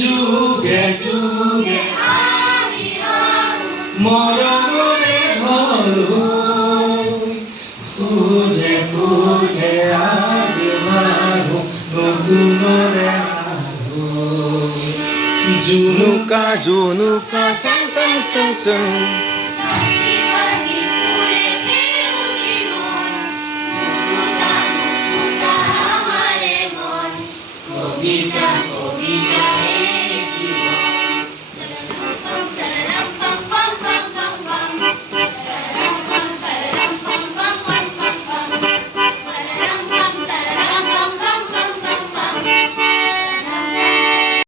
যুগে যুগে মরণে হলো খুঁজে খুঁজে আগবাহু নতুনরে জুনুকা জুনুকা চং চং চং চং কবিতা